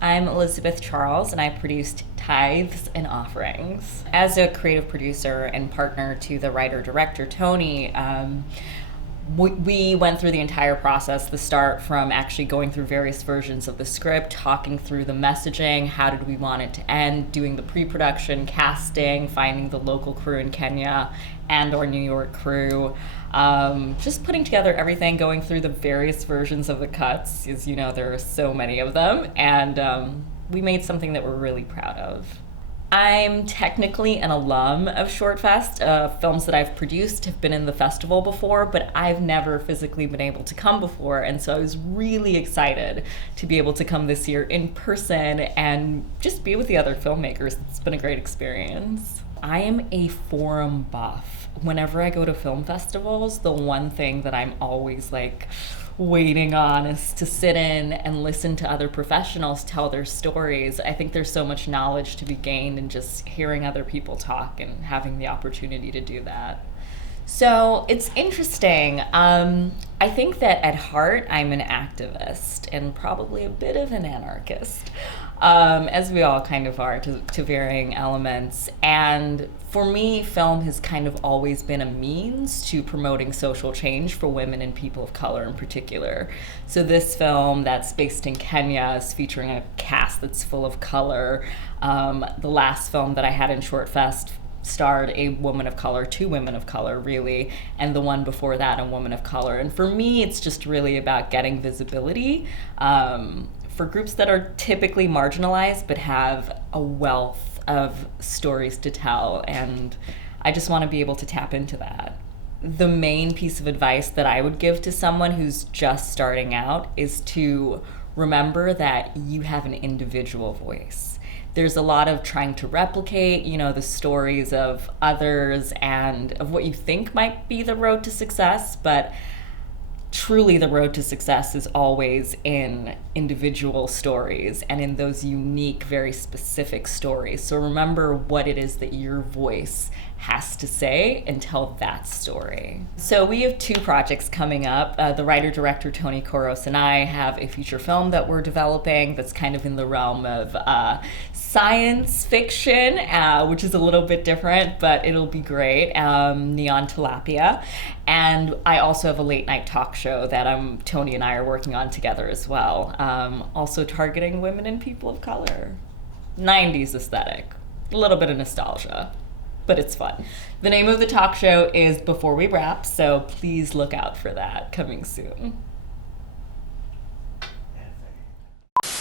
I'm Elizabeth Charles, and I produced Tithes and Offerings. As a creative producer and partner to the writer-director Tony, we went through the entire process, the start from actually going through various versions of the script, talking through the messaging, how did we want it to end, doing the pre-production, casting, finding the local crew in Kenya and our New York crew, just putting together everything, going through the various versions of the cuts. As you know, there are so many of them, and we made something that we're really proud of. I'm technically an alum of ShortFest. Films that I've produced have been in the festival before, but I've never physically been able to come before, and so I was really excited to be able to come this year in person and just be with the other filmmakers. It's been a great experience. I am a forum buff. Whenever I go to film festivals, the one thing that I'm always waiting on is to sit in and listen to other professionals tell their stories. I think there's so much knowledge to be gained in just hearing other people talk and having the opportunity to do that. So it's interesting. I think that at heart, I'm an activist and probably a bit of an anarchist, as we all kind of are to varying elements. And for me, film has kind of always been a means to promoting social change for women and people of color in particular. So this film that's based in Kenya is featuring a cast that's full of color. The last film that I had in ShortFest starred a woman of color, two women of color really, and the one before that a woman of color. And for me, it's just really about getting visibility for groups that are typically marginalized but have a wealth of stories to tell, and I just want to be able to tap into that. The main piece of advice that I would give to someone who's just starting out is to remember that you have an individual voice. There's a lot of trying to replicate, the stories of others and of what you think might be the road to success, but truly the road to success is always in individual stories and in those unique, very specific stories. So remember what it is that your voice has to say and tell that story. So we have two projects coming up. The writer-director Tony Koros and I have a feature film that we're developing that's kind of in the realm of science fiction, which is a little bit different, but it'll be great. Neon Tilapia. And I also have a late night talk show that Tony and I are working on together as well. Also targeting women and people of color. 90s aesthetic. A little bit of nostalgia, but it's fun. The name of the talk show is Before We Wrap, so please look out for that coming soon.